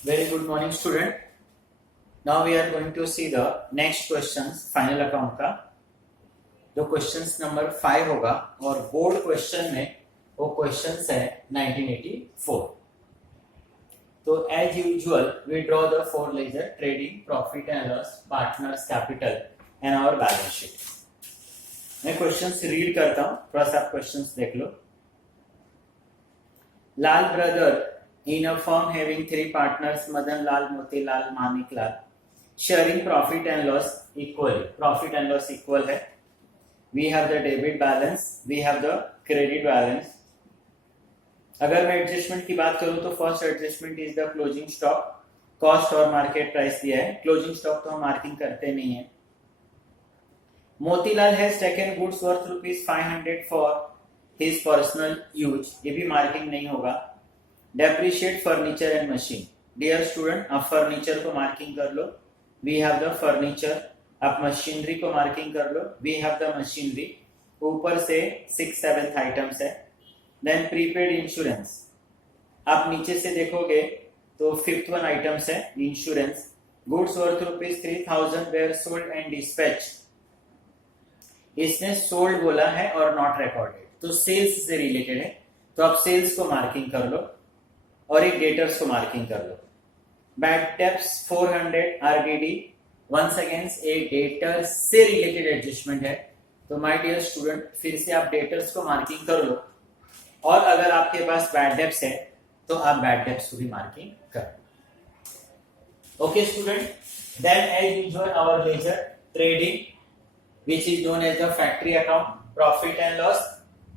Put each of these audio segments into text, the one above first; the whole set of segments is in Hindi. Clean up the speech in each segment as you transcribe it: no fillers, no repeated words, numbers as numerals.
Very good morning, student. Now we are going to see the next questions final account का जो क्वेश्चंस नंबर 5 होगा और बोर्ड क्वेश्चन में वो क्वेश्चंस है 1984. तो as usual we draw the four ledger trading, profit and loss, partners, capital and our balance sheet. मैं क्वेश्चंस रीड करता हूँ, थोड़ा सा आप क्वेश्चंस देख लो. Lal brother in a firm having three partners, Madan Lal, Moti Lal, Manik Lal, sharing profit and loss equally. Profit and loss equal है. We have the debit balance, we have the credit balance. अगर मैं एडजस्टमेंट की बात करूं तो first adjustment is the closing stock. Cost और मार्केट प्राइस दिया है. क्लोजिंग स्टॉक तो हम मार्किंग करते नहीं है. Motilal has taken goods worth ₹500 for his personal use. ये भी मार्किंग नहीं होगा. Depreciate furniture and machine. Dear student, आप फर्नीचर को मार्किंग कर लो. We have the furniture. आप मशीनरी को मार्किंग कर लो. We have the machinery. ऊपर से 6-7 आइटम्स है. Then prepaid insurance. आप नीचे से देखोगे तो 5th वन आइटम्स है insurance. Goods worth ₹3,000 were sold and dispatch. इसने सोल्ड बोला है और नॉट रिकॉर्डेड, तो सेल्स से रिलेटेड है, तो आप सेल्स को मार्किंग कर लो और एक डेटर्स को मार्किंग कर लो. Bad debts 400 RDD. Once again एक डेटर्स से रिलेटेड एडजस्टमेंट है, तो माय डियर स्टूडेंट फिर से आप डेटर्स को मार्किंग कर लो. और अगर आपके पास बैड डेब्ट्स है तो आप बैड डेब्ट्स को भी मार्किंग कर लो. Okay student, then as usual our ledger trading which is known as the factory account, profit and loss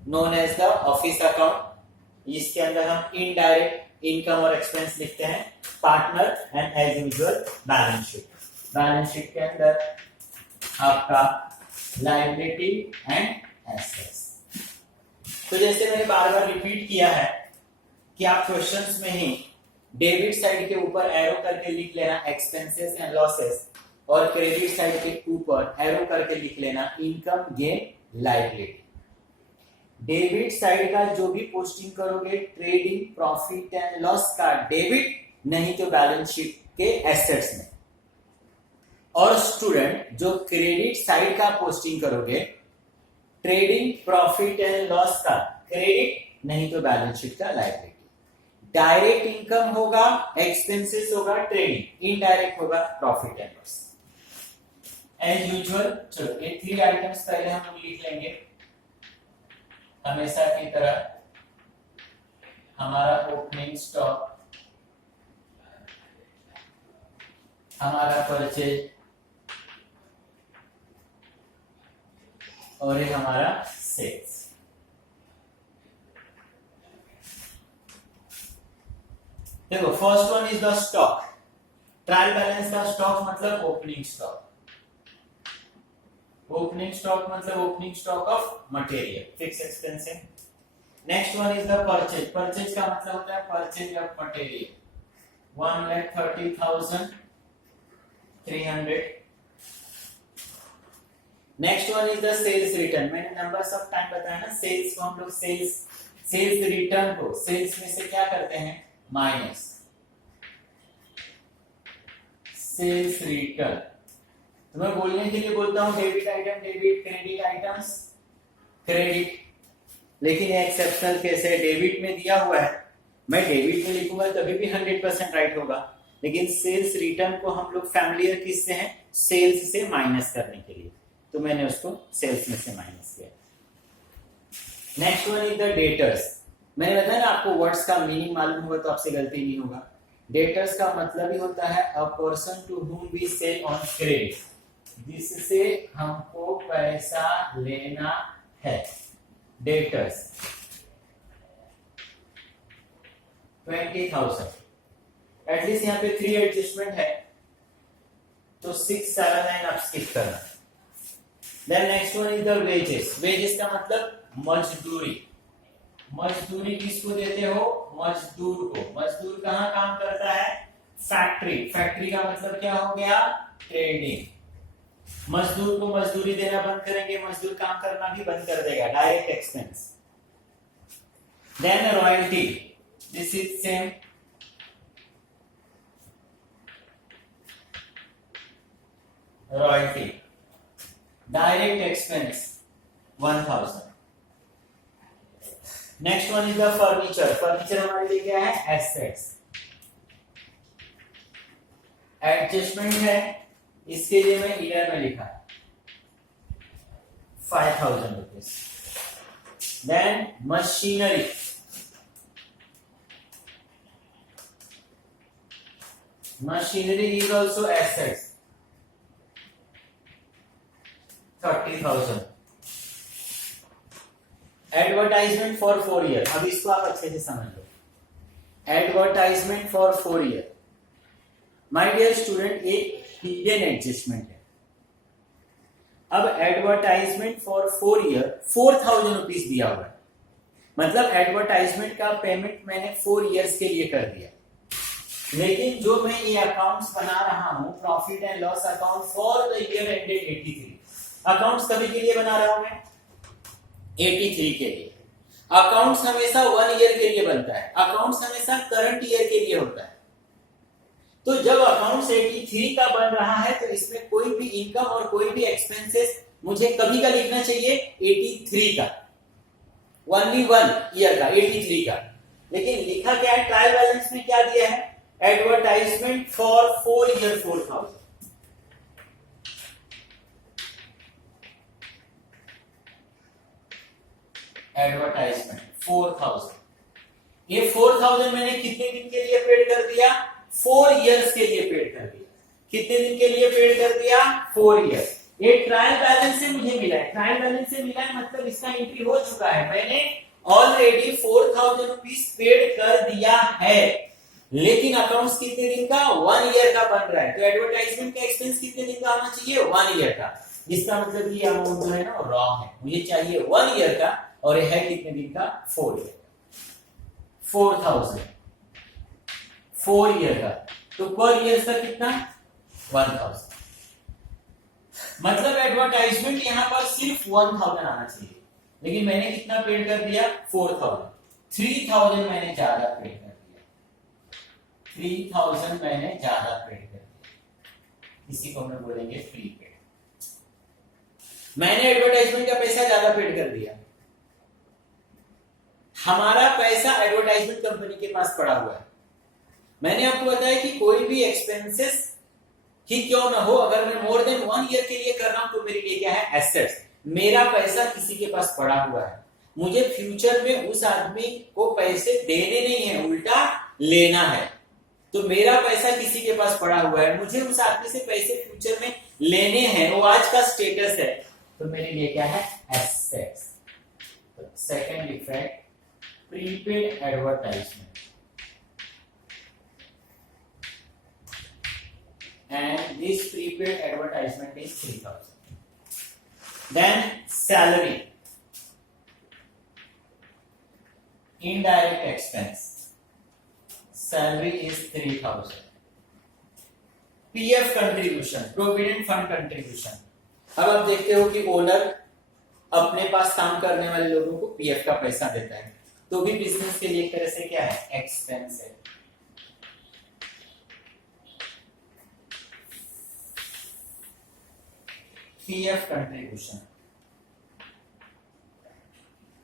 known as the office account. इसके अंदर हम इनडायरेक्ट इनकम और एक्सपेंस लिखते हैं. Partner and as usual balance sheet. Balance sheet के अंदर आपका लायबिलिटी एंड एसेट्स. तो जैसे मैंने बार बार रिपीट किया है कि आप क्वेश्चंस में ही डेबिट साइड के ऊपर एरो करके लिख लेना एक्सपेंसेस एंड लॉसेस, और क्रेडिट साइड के ऊपर एरो करके लिख लेना income, gain, liability. Debit side का जो भी पोस्टिंग करोगे ट्रेडिंग, प्रॉफिट एंड लॉस का डेबिट, नहीं तो बैलेंस शीट के एसेट्स में. और स्टूडेंट जो क्रेडिट साइड का पोस्टिंग करोगे ट्रेडिंग, प्रॉफिट एंड लॉस का क्रेडिट, नहीं तो बैलेंस शीट का लायबिलिटी. डायरेक्ट इनकम होगा, एक्सपेंसेस होगा ट्रेडिंग, इनडायरेक्ट होगा profit and loss. As usual चलो ये 3 आइटम्स पहले हम लोग लिख लेंगे. हमेशा की तरह हमारा ओपनिंग स्टॉक, हमारा परचेज और ये हमारा सेल्स. देखो first one is the stock. Trial balance का स्टॉक मतलब ओपनिंग स्टॉक. ओपनिंग स्टॉक मतलब opening stock of material, fix expensive. Next one is the purchase. Purchase का मतलब होता है purchase of material. 1,30,300. Next one is the sales return. मैंने नंबर्स ऑफ टाइम बताया ना, सेल्स को हम लोग सेल्स रिटर्न को सेल्स में से क्या करते हैं, माइनस. Sales return. तो मैं बोलने के लिए बोलता हूं debit item debit, credit items credit. लेकिन ये एक्सेप्शनल केस है, डेबिट में दिया हुआ है, मैं डेबिट में लिखूंगा तभी भी 100% राइट होगा. लेकिन सेल्स रिटर्न को हम लोग फैमिलियर किससे हैं, सेल्स से माइनस करने के लिए, तो मैंने उसको सेल्स में से माइनस किया. Next one is the debtors. मैंने बताया ना आपको वर्ड्स का मीनिंग मालूम होगा तो आपसे गलती नहीं होगा. डेटर्स का मतलब ही होता है a person to whom we sell on credit, जिससे हमको पैसा लेना है. डेटर्स 20,000. एटलीस्ट यहाँ पे 3 एडजस्टमेंट है, तो 6, 7 9 आप स्किप करना. Then next one is the wages. Wages का मतलब मजदूरी. मजदूरी किसको देते हो, मजदूर को. मजदूर कहाँ काम करता है, फैक्ट्री. फैक्ट्री का मतलब क्या हो गया, ट्रेडिंग. मजदूर को मजदूरी देना बंद करेंगे, मजदूर काम करना भी बंद कर देगा, direct expense. Then royalty, this is same. Royalty, direct expense 1000। Next one is the furniture. Furniture हमारे लिए क्या है? एसेट्स। एडजस्टमेंट है, इसके लिए मैं ईयर में लिखा 5000 rupees. Then machinery, machinery is also assets 30,000। Advertisement for 4 year, अब इसको आप अच्छे से समझ लो। Advertisement for 4 year, my dear student, एक हिडन एडजस्टमेंट है। अब एडवर्टाइजमेंट फॉर 4 ईयर 4000 रुपीज दिया हुआ है, मतलब एडवर्टाइजमेंट का पेमेंट मैंने 4 ईयर्स के लिए कर दिया। लेकिन जो मैं ये अकाउंट्स बना रहा हूं, profit and loss account for the year ended 83, accounts कभी के लिए बना रहा हूं मैं? 83 के लिए। अकाउंट्स हमेशा 1 ईयर के लिए बनता है, अकाउंट्स हमेशा करंट ईयर के लिए होता है। तो जब अकाउंट्स 83 का बन रहा है तो इसमें कोई भी इनकम और कोई भी एक्सपेंसेस मुझे कभी का लिखना चाहिए? 83 का, ओनली 1 ईयर का, 83 का। लेकिन लिखा क्या है? ट्रायल बैलेंस में क्या दिया है? Advertisement for 4 year 4000। एडवर्टाइजमेंट 4000, ये 4000 मैंने कितने दिन के लिए पेड कर दिया? 4 इयर्स के लिए पेड कर दिया। कितने दिन के लिए पेड कर दिया? 4 इयर्स। ये ट्रायल बैलेंस से मुझे मिला है, ट्रायल बैलेंस से मिला है मतलब इसका एंट्री हो चुका है, मैंने ऑलरेडी 4000 रुपीज पेड कर दिया है। लेकिन अकाउंट्स कितने दिन का? 1 ईयर का बन रहा है, तो एडवर्टाइजमेंट का एक्सपेंस कितने दिन का आना चाहिए? 1 ईयर का। जिसका मतलब ये अमाउंट जो है ना रॉन्ग है, मुझे चाहिए 1 ईयर का, और ये है कितने दिन का? 4 ईयर। 4000 4 ईयर का, तो पर ईयर का कितना? 1000। मतलब एडवर्टाइजमेंट यहां पर सिर्फ 1000 आना चाहिए, लेकिन मैंने कितना पेड कर दिया? 4000। 3000 मैंने ज्यादा पेड कर दिया, 3000 मैंने ज्यादा पेड कर दिया, इसी को हम बोलेंगे फ्री पेड। मैंने एडवर्टाइजमेंट का पैसा ज्यादा पेड कर दिया, हमारा पैसा एडवर्टाइजमेंट कंपनी के पास पड़ा हुआ है। मैंने आपको बताया कि कोई भी एक्सपेंसेस ही क्यों ना हो, अगर मैं मोर देन 1 ईयर के लिए कर रहा हूं तो मेरे लिए क्या है? एसेट्स। मेरा पैसा किसी के पास पड़ा हुआ है, मुझे फ्यूचर में उस आदमी को पैसे देने नहीं है, उल्टा लेना है। तो मेरा पैसा किसी के पास पड़ा हुआ है, मुझे उस आदमी से पैसे फ्यूचर में लेने हैं, वो आज का स्टेटस है, तो मेरे लिए क्या है? एसेट्स। तो second effect, prepaid advertisement and this prepaid advertisement is 3000. Then salary, indirect expense, salary is 3000. PF contribution, provident fund contribution। अब आप देखते हो कि ओनर अपने पास काम करने वाले लोगों को पीएफ का पैसा देता है, तो भी बिजनेस के लिए एक तरह से क्या है? एक्सपेंस है। PF contribution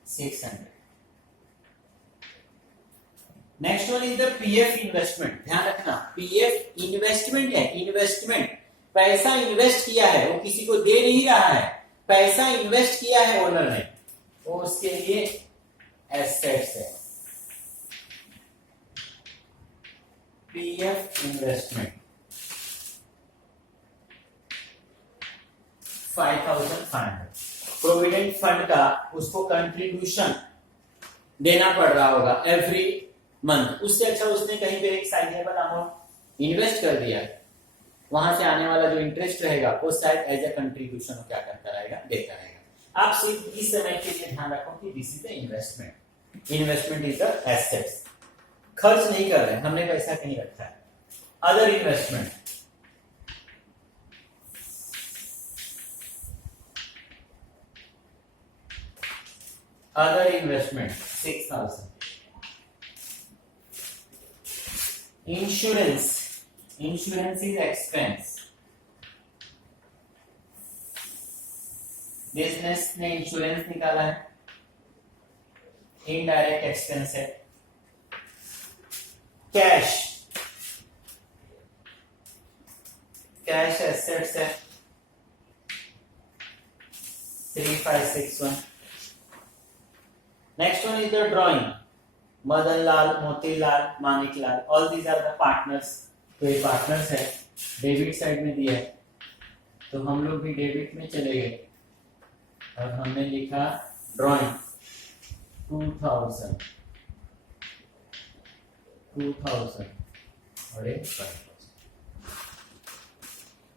600। Next one is the PF investment. ध्यान रखना, पीएफ इन्वेस्टमेंट है, इन्वेस्टमेंट, पैसा इन्वेस्ट किया है, वो किसी को दे नहीं रहा है, पैसा इन्वेस्ट किया है ओनर ने, वो उसके लिए एसेट्स है। PF investment 5500। प्रोविडेंट फंड का उसको कंट्रीब्यूशन देना पड़ रहा होगा एवरी मंथ, उससे अच्छा उसने कहीं पे एक साइजेबल अमाउंट इन्वेस्ट कर दिया, वहां से आने वाला जो इंटरेस्ट रहेगा वो शायद एज ए कंट्रीब्यूशन क्या करता रहेगा? देता रहेगा। आप सिर्फ इस समय के लिए ध्यान रखो कि this is the investment, investment is the assets. खर्च नहीं कर रहे हैं, हमने पैसा कहीं रखा है। Other investment, other investment 6000। insurance is expense business ने इंश्योरेंस निकाला है, इनडायरेक्ट एक्सपेंस है। कैश, कैश एसेट्स है 3561। Next one is the drawing, Madan Lal, Motilal, Manik Lal, all these are the partners. तो ये पार्टनर्स है, डेबिट साइड में दिया है, तो हम लोग भी डेबिट में चले गए और हमने लिखा ड्राइंग 2000 और 5,000।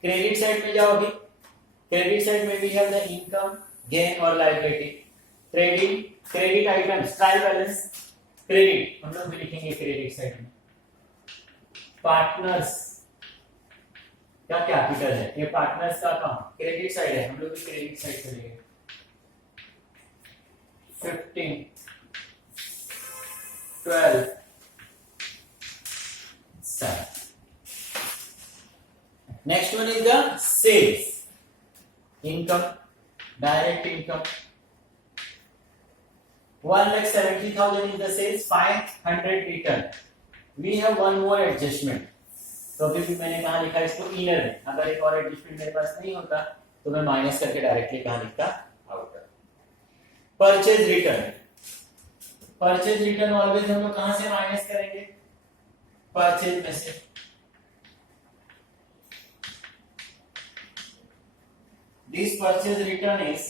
क्रेडिट साइड में जाओगे, क्रेडिट साइड में भी है द इनकम, गेन और liability. Credit items, trial balance, credit हम लोग भी लिखेंगे क्रेडिट साइड में। पार्टनर्स का कैपिटल है, ये पार्टनर्स का अकाउंट क्रेडिट साइड है, हम लोग भी क्रेडिट साइड चलेंगे। 15, 12, 7। Next one is the sales, income, direct income. 1,70,000 is the sales, 500 return. We have one more adjustment. तो अभी भी मैंने कहा लिखा इसको इनर में, अगर एक और एडजस्टमेंट मेरे पास नहीं होता तो मैं माइनस करके डायरेक्टली कहा लिखता outer. Purchase return, purchase return always हम लोग कहां से माइनस करेंगे? परचेज में से। This purchase return is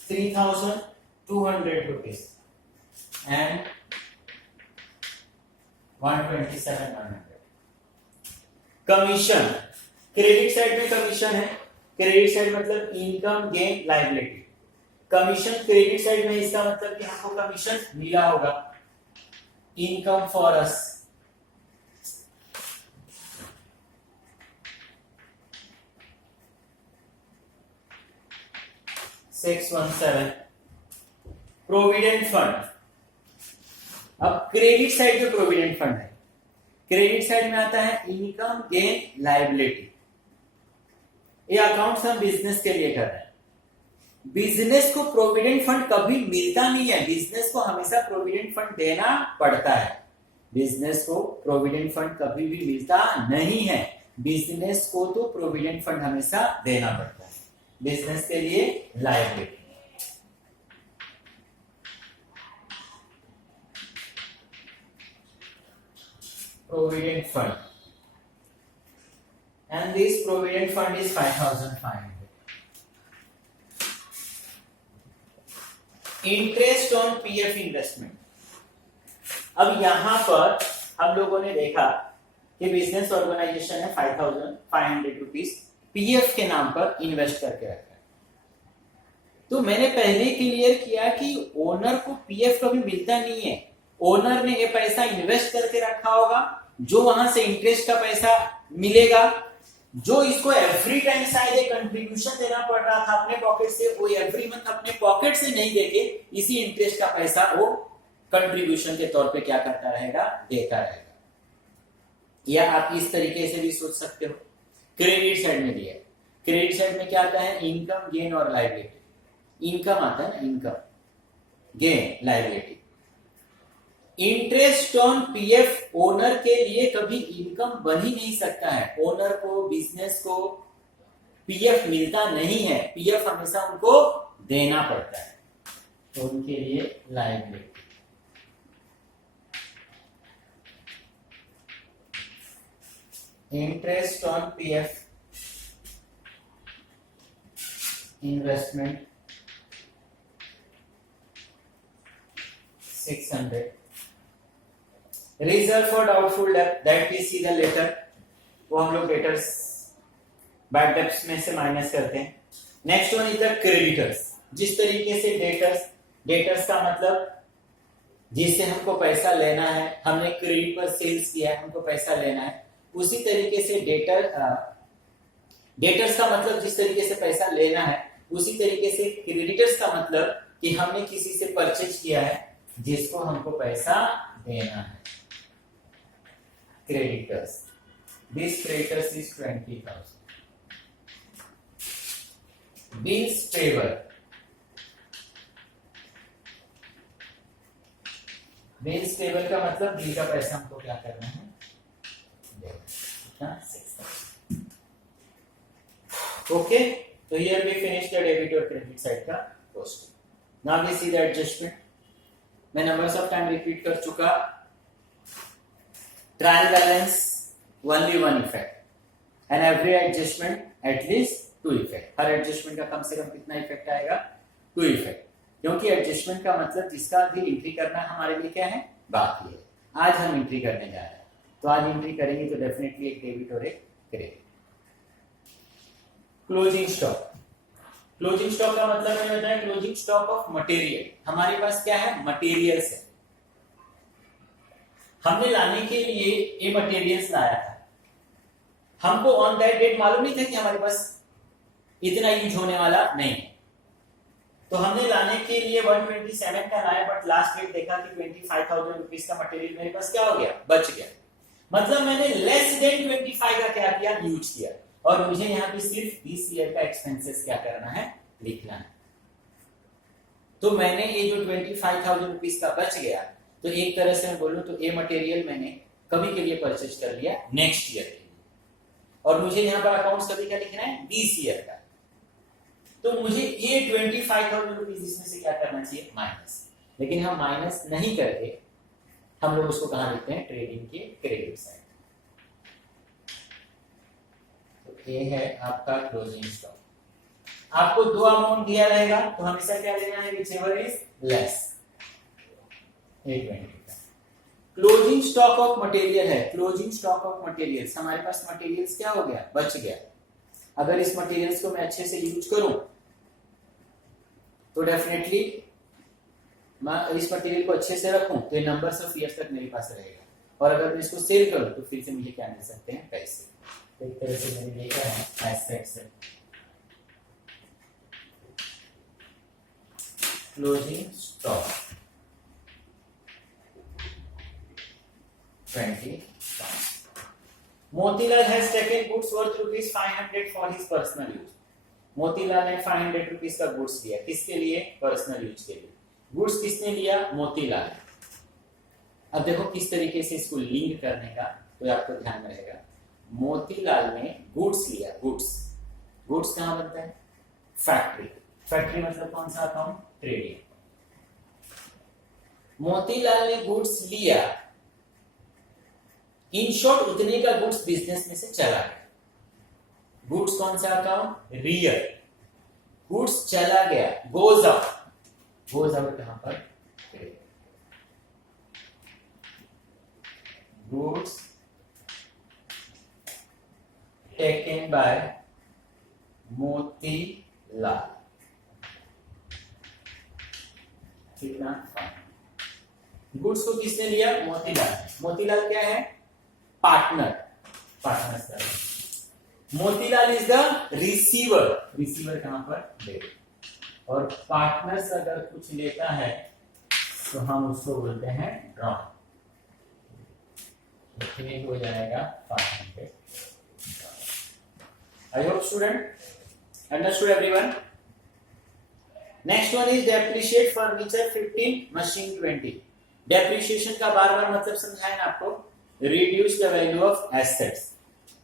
3,200 rupees and 127,100। Commission, credit side में कमीशन है, क्रेडिट साइड मतलब income, gain, liability. Commission credit side में, इसका मतलब कि हमको कमीशन मिला होगा। Income for us, provident fund. अब क्रेडिट साइड में प्रोविडेंट फंड है, क्रेडिट साइड में आता है इनकम, गेन, लायबिलिटी। ये अकाउंट्स हम बिजनेस के लिए कर रहे हैं। बिजनेस को प्रोविडेंट फंड कभी मिलता नहीं है, बिजनेस को हमेशा प्रोविडेंट फंड देना पड़ता है। बिजनेस को प्रोविडेंट फंड कभी भी मिलता नहीं है, बिजनेस को तो प्रोविडेंट फंड हमेशा देना पड़ता है। बिजनेस के लिए liability. Provident fund, and this provident fund is 5,500. Interest on PF investment। अब यहां पर हम लोगों ने देखा कि बिजनेस ऑर्गेनाइजेशन है 5,500 रुपीज पीएफ के नाम पर इन्वेस्ट करके रखा है। तो मैंने पहले क्लियर किया कि ओनर को पीएफ कभी मिलता नहीं है, ओनर ने ये पैसा इन्वेस्ट करके रखा होगा, जो वहां से इंटरेस्ट का पैसा मिलेगा, जो इसको एवरी टाइम शायद एक कंट्रीब्यूशन देना पड़ रहा था अपने पॉकेट से, वो एवरी मंथ अपने पॉकेट से नहीं देके इसी इंटरेस्ट का पैसा वो कंट्रीब्यूशन के तौर पे क्या करता रहेगा? देता रहेगा। या आप इस तरीके से भी सोच सकते हो। क्रेडिट साइड में दिया, क्रेडिट साइड में क्या आता है? इनकम, गेन और लायबिलिटी। इनकम आता है ना, income, gain, liability. Interest on PF owner के लिए कभी इनकम बन ही नहीं सकता है। ओनर को, बिजनेस को पीएफ मिलता नहीं है, पीएफ हमेशा उनको देना पड़ता है, तो उनके लिए liability. Interest on PF investment 600। Reserve for doubtful debt, that we see the later, वो हम लोग डेटर्स बैड डेब्ट्स में से माइनस करते हैं। Next one is the creditors. जिस तरीके से डेटर्स का मतलब जिससे हमको पैसा लेना है, हमने क्रेडिट पर सेल्स किया है, हमको पैसा लेना है, उसी तरीके से डेटर्स का मतलब जिस तरीके से पैसा लेना है, उसी तरीके से क्रेडिटर्स का मतलब कि हमने किसी से परचेज किया है जिसको हमको पैसा देना है। Creditors, this creditors is 20,000। Bills payable, bills payable का मतलब बिल का पैसा हमको क्या करना है, कितना 6,000। ओके, तो here we finish the debit और क्रेडिट साइड का costing. Now we see the adjustment. मैं नंबर्स ऑफ टाइम रिपीट कर चुका। Trial balance only one effect and every adjustment at least 2 effect. हर एडजस्टमेंट का कम से कम कितना इफेक्ट आएगा, 2 इफेक्ट। क्योंकि एडजस्टमेंट का मतलब जिसका भी एंट्री करना हमारे लिए क्या है, बाकी है। आज हम एंट्री करने जा रहे हैं, तो आज एंट्री करेंगे तो डेफिनेटली एक डेबिट और एक credit. Closing stock, closing stock का मतलब मैंने बताया क्लोजिंग स्टॉक ऑफ मटेरियल। हमारे पास क्या है, मटेरियल्स है। हमने लाने के लिए ये मटेरियल्स लाया था, हमको ऑन दैट डेट मालूम नहीं था कि हमारे पास इतना यूज होने वाला नहीं है, तो हमने लाने के लिए 127 का लाया, बट लास्ट डेट देखा कि 25,000 रुपीज का मटेरियल मेरे पास क्या हो गया, बच गया। मतलब मैंने लेस देन 25 का क्या किया, यूज किया। और मुझे यहाँ पे सिर्फ दिस ईयर का एक्सपेंसेस क्या करना है, लिखना है। तो मैंने ये जो 25,000 रुपीज का बच गया, तो एक तरह से मैं बोलूं तो ये मटेरियल मैंने कभी के लिए परचेज कर लिया, नेक्स्ट ईयर के लिए। और मुझे यहाँ पर अकाउंट्स कभी क्या लिखना है, दिस ईयर का। तो मुझे ये 25,000 रुपीज इसमें से क्या करना चाहिए, माइनस। लेकिन हम माइनस नहीं करके हम लोग उसको कहां लिखते हैं, ट्रेडिंग के क्रेडिट साइड। तो ये है आपका क्लोजिंग स्टॉक। आपको 2 अमाउंट दिया रहेगा, तो हमेशा क्या लेना है, व्हिचएवर इज लेस। 820 का क्लोजिंग स्टॉक ऑफ मटेरियल है। क्लोजिंग स्टॉक ऑफ मटेरियल्स, हमारे पास मटेरियल्स क्या हो गया, बच गया। अगर इस मटेरियल्स को मैं अच्छे से यूज करूं तो डेफिनेटली मैं इस मटेरियल को अच्छे से रखूं तो ये नंबर्स ऑफ ईयर्स तक मेरे पास रहेगा। और अगर मैं इसको सेल करूं तो फिर से मुझे क्या मिल सकते हैं, पैसे। एक तरह से मैंने लिखा है assets, closing stock 20. Motilal has taken goods worth rupees 500 for his personal use. Motilal ने 500 रुपीज का गुड्स लिया, किसके लिए, पर्सनल यूज के लिए। गुड्स किसने लिया, मोतीलाल। अब देखो किस तरीके से इसको लिंक करने का, तो आपको ध्यान रहेगा। मोतीलाल ने गुड्स लिया, गुड्स, गुड्स कहां बनता है, फैक्ट्री। फैक्ट्री मतलब कौन सा अकाउंट, ट्रेडिंग। मोतीलाल ने गुड्स लिया, इन शॉर्ट उतने का गुड्स बिजनेस में से चला गया। गुड्स कौन सा अकाउंट, रियल। गुड्स चला गया, गोज आउट। गोज आउट कहां पर, गुड्स टेकन बाय मोतीलाल, कितना, गुड्स को किसने लिया, मोतीलाल। मोतीलाल क्या है, partner, partner. Motilal is the receiver, receiver कहां पर, डेबिट। और पार्टनर्स अगर कुछ लेता है तो हम उसको बोलते हैं ड्रॉन। तो हो जाएगा 500। I hope student understood everyone. Next one is depreciate furniture 15, machine 20। Depreciation का बार बार मतलब समझाया ना आपको, reduce the value of assets.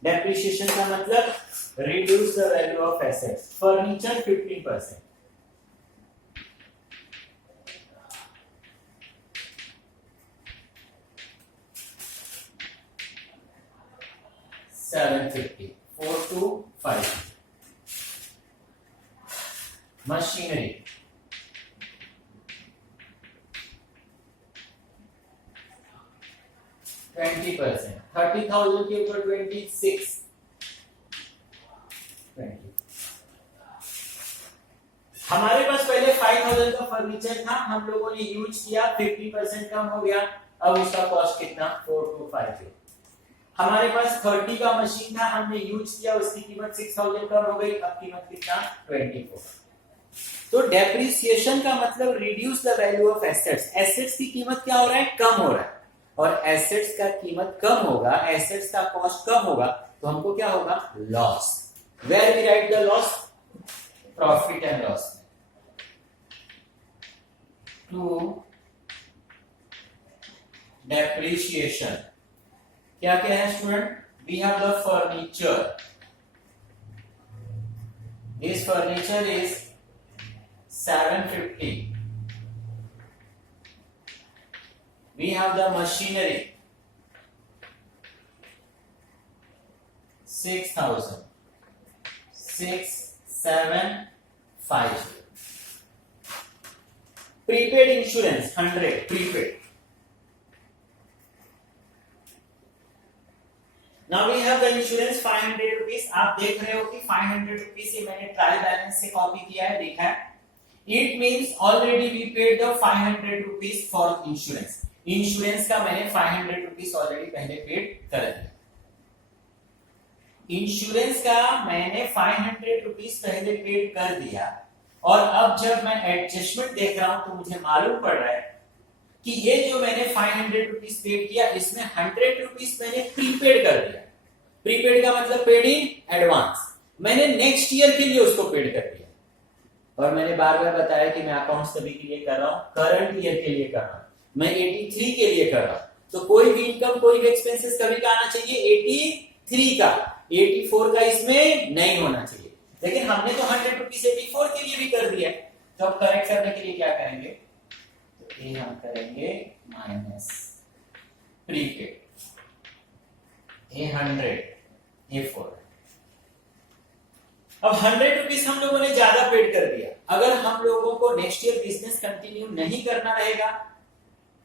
Depreciation का मतलब reduce the value of assets. Furniture 15%, $750, 4 to 5। Machinery 20%, 30,000 के ऊपर 26, 20। हमारे पास पहले 5,000 का फर्नीचर था, हम लोगों ने यूज किया, 50% कम हो गया। अब उसका कॉस्ट कितना, 425। हमारे पास 30 का मशीन था, हमने यूज किया, उसकी कीमत 6,000 कम हो गई, अब कीमत कितना, 24। तो डेप्रिसिएशन का मतलब reduce the value of assets. Assets की कीमत क्या हो रहा है, कम हो रहा है। और एसेट्स का कीमत कम होगा, एसेट्स का कॉस्ट कम होगा, तो हमको क्या होगा, loss. Where we write the loss, profit and loss में, टू डेप्रिसिएशन। क्या क्या है student? We have the furniture, this furniture is 750. We have the machinery 6,000, 6,750. Prepaid insurance 100 prepaid. Now we have the insurance 500 rupees. आप देख रहे हो कि 500 rupees से मैंने ट्रायल बैलेंस से कॉपी किया है, देखा है। It means already we paid the 500 rupees for insurance. Insurance का मैंने 500 रुपीज ऑलरेडी पहले पेड कर दिया। इंश्योरेंस का मैंने 500 रुपीज पहले पेड कर दिया, और अब जब मैं एडजस्टमेंट देख रहा हूं तो मुझे मालूम पड़ रहा है कि ये जो मैंने 500 रुपीज पेड किया, इसमें 100 रुपीज मैंने प्रीपेड कर दिया। प्रीपेड का मतलब पेड इन एडवांस, मैंने नेक्स्ट ईयर के लिए उसको पेड कर दिया। और मैंने बार बार बताया कि मैं अकाउंट्स तभी के लिए कर रहा हूं, करंट ईयर के लिए कर रहा हूं, मैं 83 के लिए कर रहा हूं। तो कोई भी इनकम कोई भी एक्सपेंसेस कभी का आना चाहिए 83 का, 84 का इसमें नहीं होना चाहिए। लेकिन हमने तो 100 रुपीज 84 के लिए भी कर दिया। तो अब करेक्ट करने के लिए क्या करेंगे? तो ये हम करेंगे माइनस प्रीपेड, ये 100, ये 4। अब 100 रुपीज हम लोगों ने ज्यादा पेड कर दिया। अगर हम लोगों को नेक्स्ट ईयर बिजनेस कंटिन्यू नहीं करना रहेगा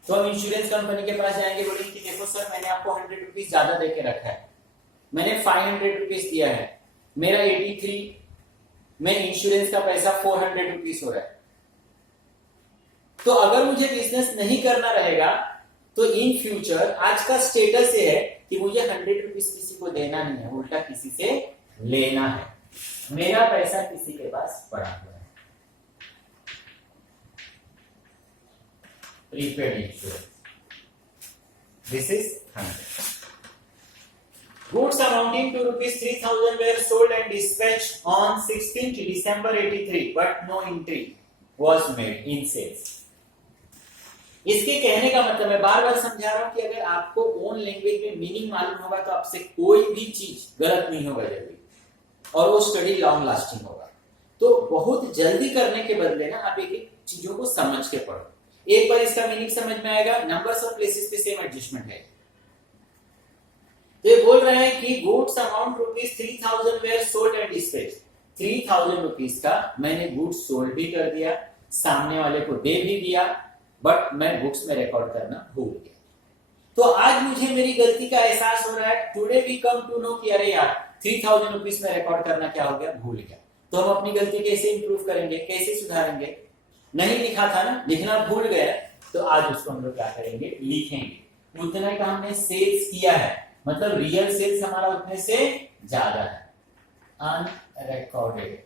तो हम इंश्योरेंस कंपनी के पास जाएंगे, बोलेंगे कि देखो सर मैंने आपको 100 रुपीज ज्यादा देके रखा है, मैंने 500 रुपीज दिया है, मेरा 83 में इंश्योरेंस का पैसा 400 रुपीज हो रहा है। तो अगर मुझे बिजनेस नहीं करना रहेगा तो इन फ्यूचर आज का स्टेटस ये है कि मुझे 100 रुपीज किसी को देना नहीं है, उल्टा किसी से लेना है। मेरा पैसा किसी के पास पड़ा हुआ है। Prepaid insurance. This is 100. Goods amounting to rupees 3,000 were sold and dispatched on 16th December 83, but no entry was made in sales. इसके कहने का मतलब मैं बार बार समझा रहा हूं कि अगर आपको ओन लैंग्वेज में मीनिंग मालूम होगा तो आपसे कोई भी चीज गलत नहीं होगा जल्दी, और वो स्टडी लॉन्ग लास्टिंग होगा। तो बहुत जल्दी करने के बदले ना आप एक एक चीजों को समझ के पढ़ो। एक बार इसका मीनिंग समझ में आएगा, नंबर्स और प्लेसेस पे सेम एडजस्टमेंट है। तो ये बोल रहे हैं कि goods amount rupees 3,000 were sold and dispatched. 3,000 rupees का मैंने गुड्स सोल्ड भी कर दिया, सामने वाले को दे भी दिया, बट मैं बुक्स में रिकॉर्ड करना भूल गया। तो आज मुझे मेरी गलती का एहसास हो रहा है। Today we come to know कि अरे यार 3,000 रुपीज में रिकॉर्ड करना क्या हो गया, भूल गया। तो हम अपनी गलती कैसे इंप्रूव करेंगे, कैसे सुधारेंगे? नहीं लिखा था ना, लिखना भूल गया, तो आज उसको हम लोग क्या करेंगे, लिखेंगे। उतना का हमने सेल्स किया है, मतलब रियल सेल्स हमारा उतने से ज्यादा है। Unrecorded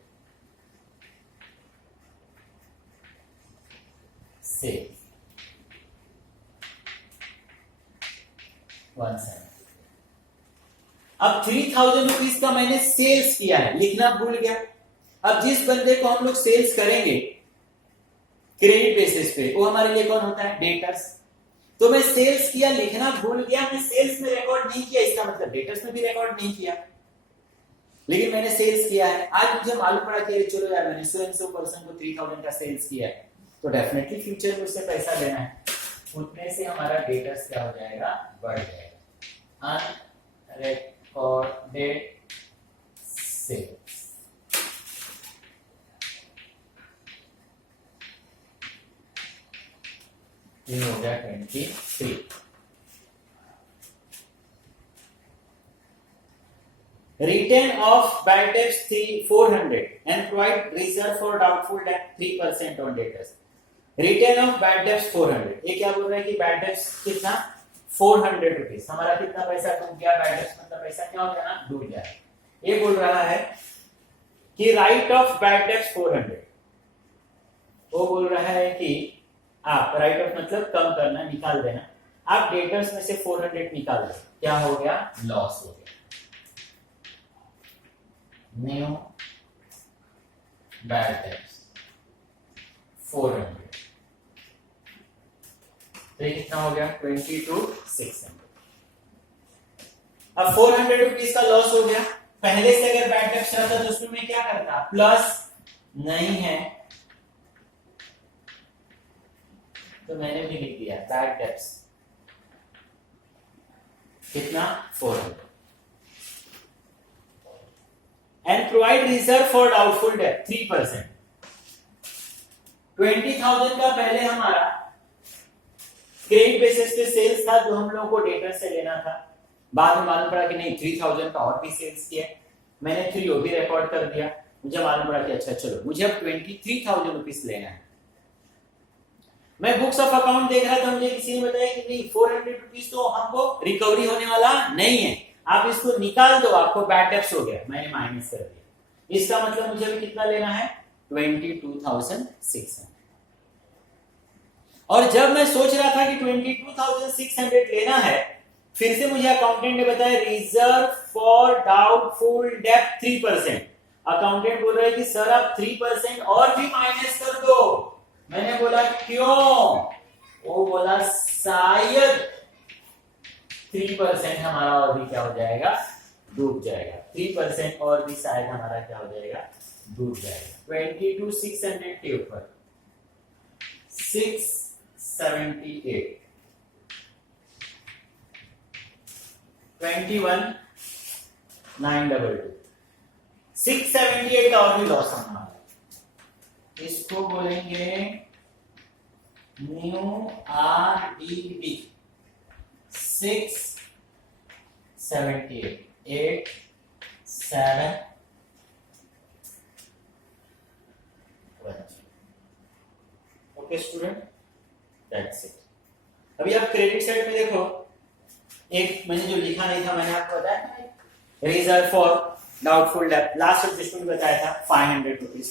sales 170। अब 3,000 रुपीज का मैंने सेल्स किया है, लिखना भूल गया। अब जिस बंदे को हम लोग सेल्स करेंगे क्रेडिट बेसिस पे, वो हमारे लिए कौन होता है, डेटर्स। तो मैं सेल्स किया, लिखना भूल गया, मैं सेल्स में रिकॉर्ड नहीं किया, इसका मतलब डेटर्स में भी रिकॉर्ड नहीं किया, लेकिन मैंने सेल्स किया है। आज मुझे मालूम पड़ा कि चलो यार मैंने 100 पर्सन को 3,000 का सेल्स किया है, तो डेफिनेटली फ्यूचर में उससे पैसा देना है, उतने से हमारा डेटर्स क्या हो जाएगा, बढ़ जाएगा। अनरिकॉर्डेड सेल्स ये हो गया 23। Return of bad debts 400 and provide reserve for doubtful debt 3% on debtors. Return of bad debts 400। ये क्या बोल रहा है कि bad debts कितना, 400 रुपीज। हमारा कितना पैसा डूब गया, bad debts मतलब पैसा क्या हो गया ना, डूब गया। ये बोल रहा है कि राइट ऑफ बैड डेब्ट्स 400। वो बोल रहा है कि आप राइट ऑफ मतलब कम करना, निकाल देना, आप डेटर्स में से 400 निकाल दो, क्या हो गया, लॉस हो गया। न्यू बैड डेट्स 400, तो ये कितना हो गया 22,600। अब 400 रुपीज का लॉस हो गया। पहले से अगर बैड डेट्स रहता तो उसमें मैं क्या करता, प्लस नहीं है तो मैंने भी लिख दिया बैड डेट्स कितना 400। And provide reserve for doubtful date 3%। 20,000 का पहले हमारा क्रेडिट बेसिस पे सेल्स था जो हम लोगों को डेटर से लेना था। बाद में मालूम पड़ा कि नहीं 3,000 का और भी सेल्स किया, मैंने 3 वो भी रिकॉर्ड कर दिया। मुझे मालूम पड़ा कि अच्छा चलो मुझे अब 23,000 रुपीज लेना है। मैं बुक्स ऑफ अकाउंट देख रहा था, मुझे किसी ने बताया कि नहीं 400 रुपीज तो हमको रिकवरी होने वाला नहीं है, आप इसको निकाल दो, आपको बैड डेट्स हो गया। मैंने माइनस कर दिया। इसका मतलब मुझे अभी कितना लेना है 22,600। और जब मैं सोच रहा था कि 22,600 लेना है, फिर से मुझे अकाउंटेंट ने बताया reserve for doubtful date 3%। Accountant बोल रहे हैं कि सर आप 3% और भी माइनस कर दो। मैंने बोला क्यों? वो बोला शायद 3% हमारा और भी क्या हो जाएगा, डूब जाएगा। 3% और भी शायद हमारा क्या हो जाएगा, डूब जाएगा। 22,600 के ऊपर 678, 21,922, 678 का और भी लॉस होना है। इसको बोलेंगे new RDD 678, 8 7 okay student, that's it. अभी आप क्रेडिट साइड में देखो, एक मैंने जो लिखा नहीं था मैंने आपको बताया reserve for doubtful date, last adjustment बताया था 500 रुपीज।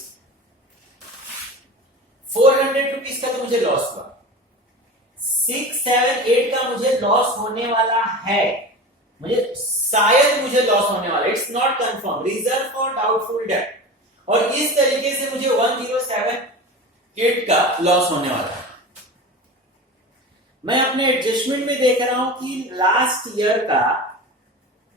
400 रुपीज का तो मुझे लॉस हुआ, 678 का मुझे लॉस होने वाला है, मुझे शायद मुझे लॉस होने वाला है, it's not confirm, reserve for doubtful date. और इस तरीके से मुझे 1078 का लॉस होने वाला है। मैं अपने एडजस्टमेंट में देख रहा हूं कि लास्ट ईयर का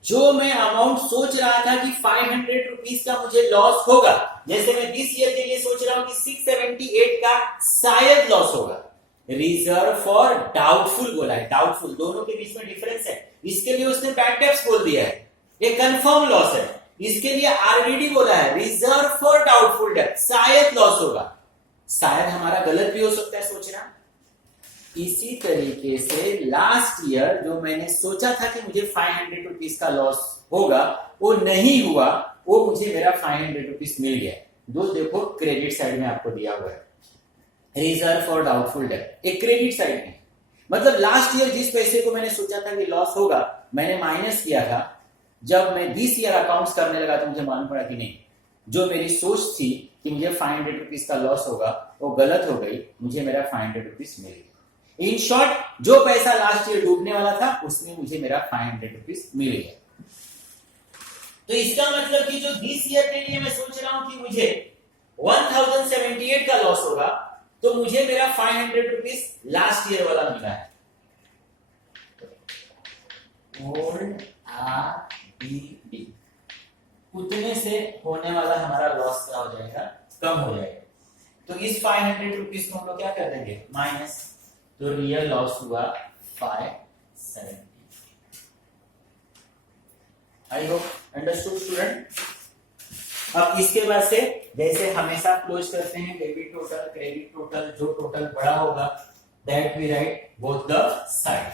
जो मैं अमाउंट सोच रहा था कि 500 रुपीज का मुझे लॉस होगा, जैसे मैं दिस ईयर के लिए सोच रहा हूं कि 678 का शायद लॉस होगा। रिजर्व फॉर डाउटफुल बोला है, डाउटफुल दोनों के बीच में डिफरेंस है। इसके लिए उसने बैड डेट्स बोल दिया है, ये कंफर्म लॉस है। इसके लिए आरडीडी बोला है, रिजर्व फॉर डाउटफुल डेट, शायद लॉस होगा। शायद हमारा गलत भी हो सकता है सोचना। इसी तरीके से लास्ट ईयर जो मैंने सोचा था कि मुझे 500 रुपीज का लॉस होगा वो नहीं हुआ, वो मुझे मेरा 500 रुपीज मिल गया। दो देखो क्रेडिट साइड में आपको दिया हुआ है रिजर्व फॉर डाउटफुल डेट, एक क्रेडिट साइड में, मतलब लास्ट ईयर जिस पैसे को मैंने सोचा था कि लॉस होगा मैंने माइनस किया था। जब मैं दिस ईयर अकाउंट्स करने लगा तो मुझे मालूम पड़ा कि नहीं, जो मेरी सोच थी कि मुझे 500 रुपीज का लॉस होगा वो गलत हो गई, मुझे मेरा 500 रुपीज मिल गया। इन शॉर्ट जो पैसा लास्ट ईयर डूबने वाला था उसमें मुझे मेरा 500 रुपीज मिल गया। तो इसका मतलब कि जो दिस ईयर के लिए मैं सोच रहा हूं कि मुझे 1078 का लॉस होगा, तो मुझे मेरा 500 रुपीज लास्ट ईयर वाला मिला है। ओल्ड RDD उतने से होने वाला हमारा लॉस क्या हो जाएगा, कम हो जाएगा। तो इस 500 रुपीज को हम लोग क्या कर देंगे, माइनस, तो रियल लॉस हुआ 570। I hope understood student. अब इसके बाद से जैसे हमेशा क्लोज करते हैं, डेबिट टोटल क्रेडिट टोटल, जो टोटल बड़ा होगा that we write both the side.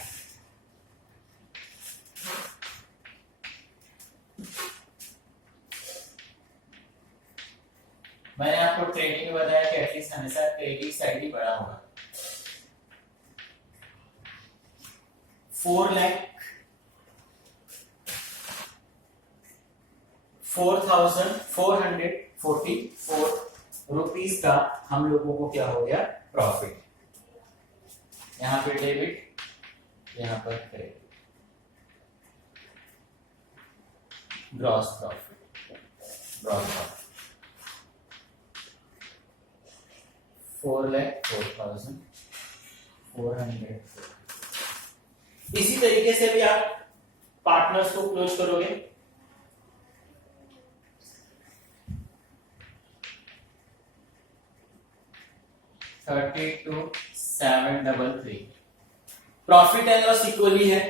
मैंने आपको ट्रेनिंग में बताया कि एटलीस्ट हमेशा क्रेडिट साइड ही बड़ा होगा। 4,04,444 रुपीज का हम लोगों को क्या हो गया, प्रॉफिट। यहां पे डेबिट, यहां पर credit, gross profit, gross profit. 4,04,400। इसी तरीके से भी आप पार्टनर्स को क्लोज करोगे। $32,733। प्रॉफिट एंड लॉस इक्वली है,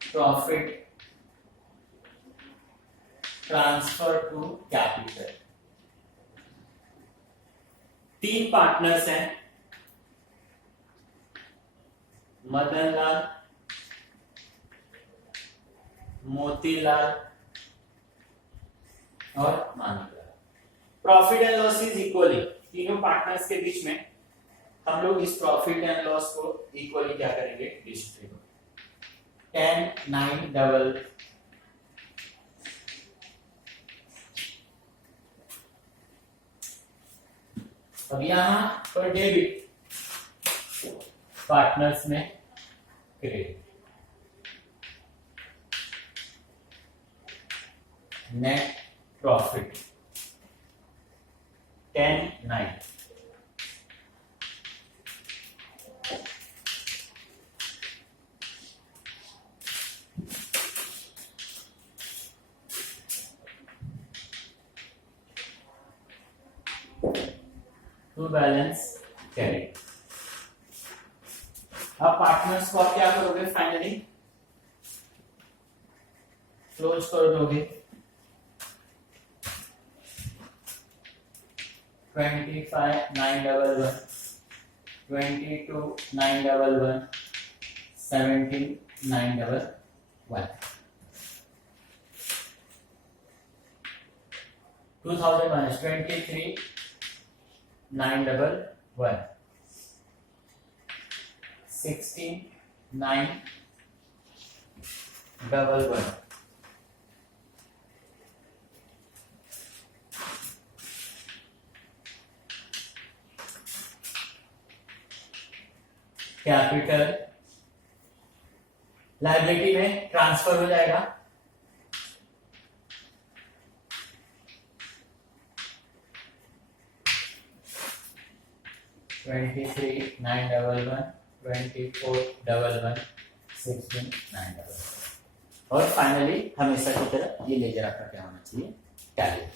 profit transfer to capital. 3 partners हैं, मदनलाल, मोतीलाल और Maniklal. Profit and loss is equally, तीनों पार्टनर्स के बीच में हम लोग इस प्रॉफिट एंड लॉस को इक्वली क्या करेंगे, डिस्ट्रीब्यूट। 10, 9, डबल। अब यहां पर डेबिट, पार्टनर्स में credit. Net profit 10, 9। To balance carried. अब पार्टनर्स को आप क्या करोगे, फाइनली क्लोज कर दोगे। 25,911, 22,911, 17,911। 2000 minus 23,911, 16,911। कैपिटल लायबिलिटी में ट्रांसफर हो जाएगा। $23,911, 24,11, 16,911। और फाइनली हमेशा की तरह ये लेजर आपका क्या होना चाहिए, टैली।